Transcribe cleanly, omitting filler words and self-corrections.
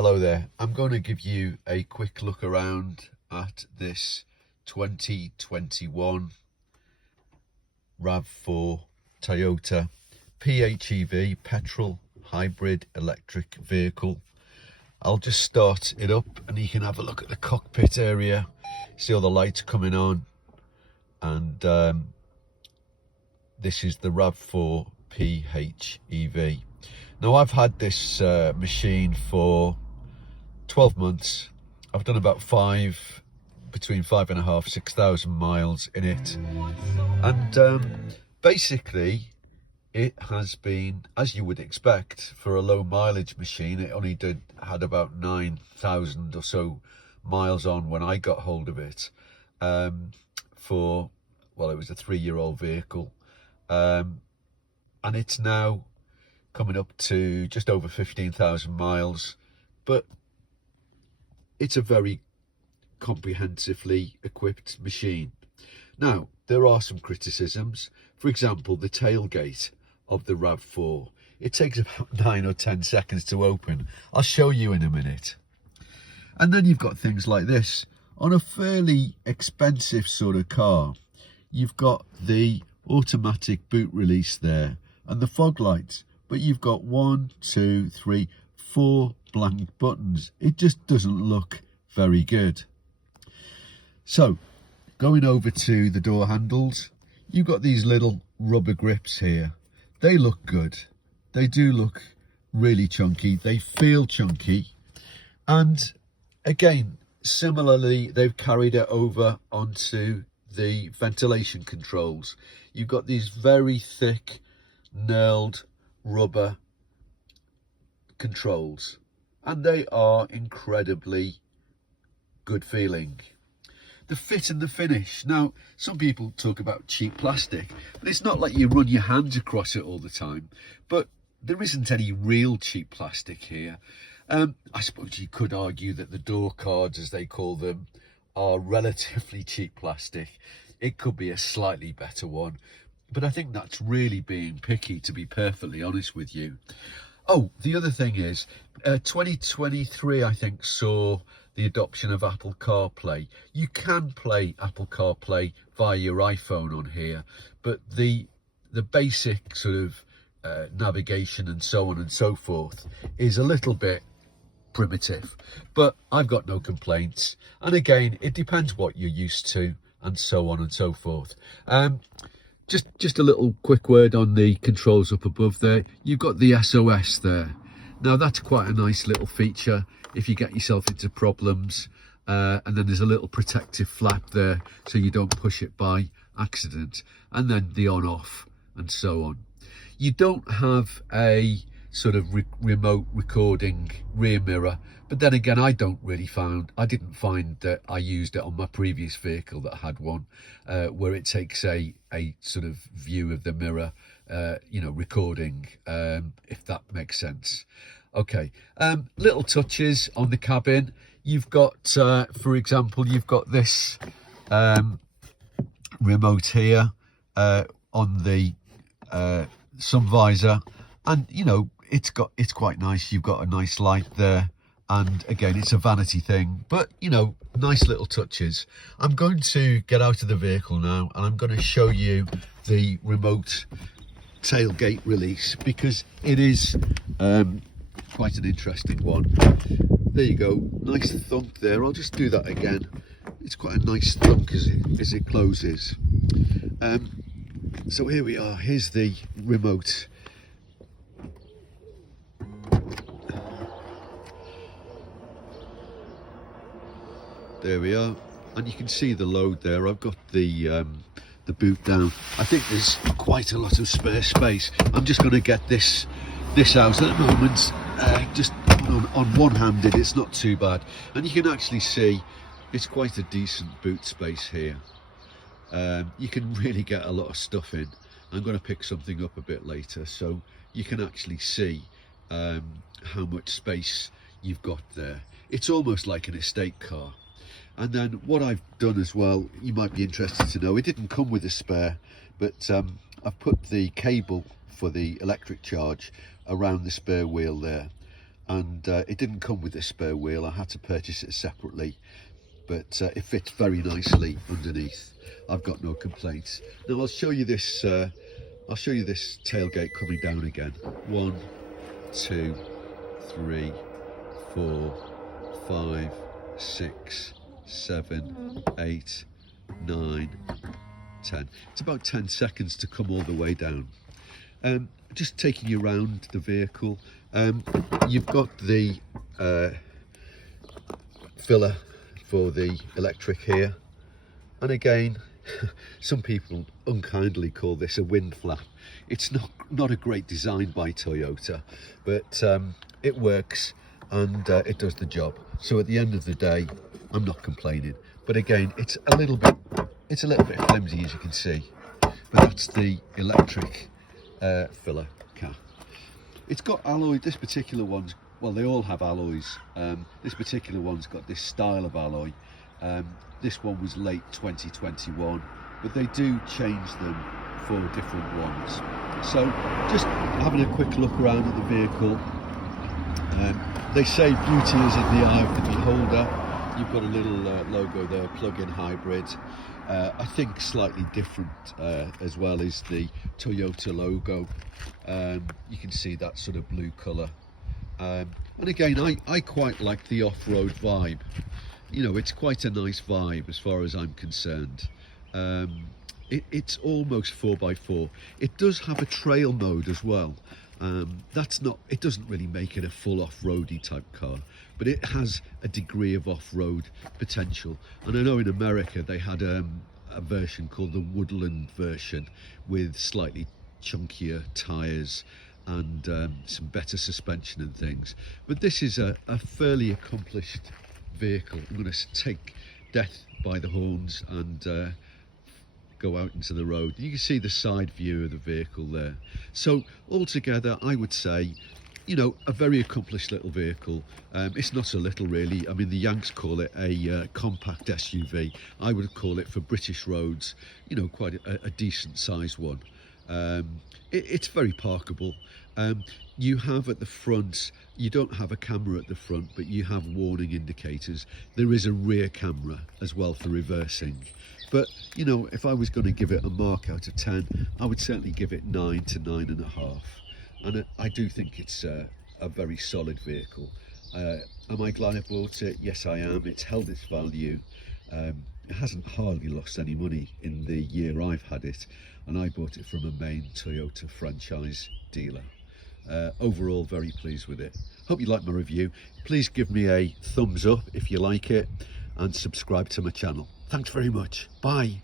Hello there. I'm going to give you a quick look around at this 2021 RAV4 Toyota PHEV petrol hybrid electric vehicle. I'll just start it up and you can have a look at the cockpit area, see all the lights coming on, and this is the RAV4 PHEV. Now, I've had this machine for 12 months. I've done about between 5.5 6,000 miles in it, and basically it has been, as you would expect for a low mileage machine. It only had about 9,000 or so miles on when I got hold of it. It was a 3-year-old vehicle, and it's now coming up to just over 15,000 miles, but it's a very comprehensively equipped machine. Now, there are some criticisms. For example, the tailgate of the RAV4. It takes about 9 or 10 seconds to open. I'll show you in a minute. And then you've got things like this. On a fairly expensive sort of car, you've got the automatic boot release there and the fog lights, but you've got 1, 2, 3, 4 blank buttons. It just doesn't look very good. So, going over to the door handles, you've got these little rubber grips here. They look good. They do look really chunky. They feel chunky. And again, similarly, they've carried it over onto the ventilation controls. You've got these very thick, knurled rubber controls, and they are incredibly good feeling. The fit and the finish. Now, some people talk about cheap plastic, but it's not like you run your hands across it all the time. But there isn't any real cheap plastic here. I suppose you could argue that the door cards, as they call them, are relatively cheap plastic. It could be a slightly better one, but I think that's really being picky, to be perfectly honest with you. Oh, the other thing is, 2023, I think, saw the adoption of Apple CarPlay. You can play Apple CarPlay via your iPhone on here, but the basic sort of navigation and so on and so forth is a little bit primitive, but I've got no complaints. And again, it depends what you're used to and so on and so forth. Just a little quick word on the controls up above there. You've got the SOS there. Now, that's quite a nice little feature if you get yourself into problems. And then there's a little protective flap there so you don't push it by accident. And then the on-off and so on. You don't have a sort of remote recording rear mirror, but then again, I didn't find that I used it on my previous vehicle that had one, where it takes a sort of view of the mirror, recording, if that makes sense. Okay, little touches on the cabin. You've got, for example, you've got this remote here on the sun visor, and it's quite nice. You've got a nice light there, and again, it's a vanity thing, but nice little touches. I'm going to get out of the vehicle now, and I'm going to show you the remote tailgate release, because it is quite an interesting one. There you go, nice thunk there. I'll just do that again. It's quite a nice thunk as it closes. So here we are. Here's the remote. There we are, and you can see the load there. I've got the boot down. I think there's quite a lot of spare space. I'm just going to get this out at the moment. Just on one-handed, it's not too bad, and you can actually see it's quite a decent boot space here. You can really get a lot of stuff in. I'm going to pick something up a bit later, so you can actually see how much space you've got there. It's almost like an estate car. And then what I've done as well, you might be interested to know, it didn't come with a spare, but I've put the cable for the electric charge around the spare wheel there. and it didn't come with a spare wheel. I had to purchase it separately, but it fits very nicely underneath. I've got no complaints. Now I'll show you this tailgate coming down again. 1, 2, 3, 4, 5, 6, 7, 8, 9, 10. It's about 10 seconds to come all the way down. Just taking you around the vehicle, you've got the filler for the electric here, and again, some people unkindly call this a wind flap. It's not a great design by Toyota, but it works, and it does the job. So at the end of the day, I'm not complaining. But again, it's a little bit flimsy, as you can see. But that's the electric filler cap. It's got alloy. This particular one's, well, they all have alloys. This particular one's got this style of alloy. This one was late 2021, but they do change them for different ones. So just having a quick look around at the vehicle. They say beauty is in the eye of the beholder. You've got a little logo there, plug-in hybrid. I think slightly different as well is the Toyota logo. You can see that sort of blue colour. And again, I quite like the off-road vibe. You know, it's quite a nice vibe as far as I'm concerned. It's almost 4x4. It does have a trail mode as well. It doesn't really make it a full off-roady type car, but it has a degree of off-road potential. And I know in America they had a version called the Woodland version with slightly chunkier tyres and some better suspension and things. But this is a fairly accomplished vehicle. I'm going to take death by the horns and go out into the road. You can see the side view of the vehicle there. So altogether, I would say, you know, a very accomplished little vehicle. It's not so little really. I mean, the Yanks call it a compact SUV. I would call it, for British roads, you know, quite a decent sized one. It's very parkable. You have at the front, you don't have a camera at the front, but you have warning indicators. There is a rear camera as well for reversing. But, you know, if I was going to give it a mark out of 10, I would certainly give it 9 to 9.5. And I do think it's a very solid vehicle. Am I glad I bought it? Yes, I am. It's held its value. It hasn't hardly lost any money in the year I've had it. And I bought it from a main Toyota franchise dealer. Overall, very pleased with it. Hope you like my review. Please give me a thumbs up if you like it, and subscribe to my channel. Thanks very much. Bye.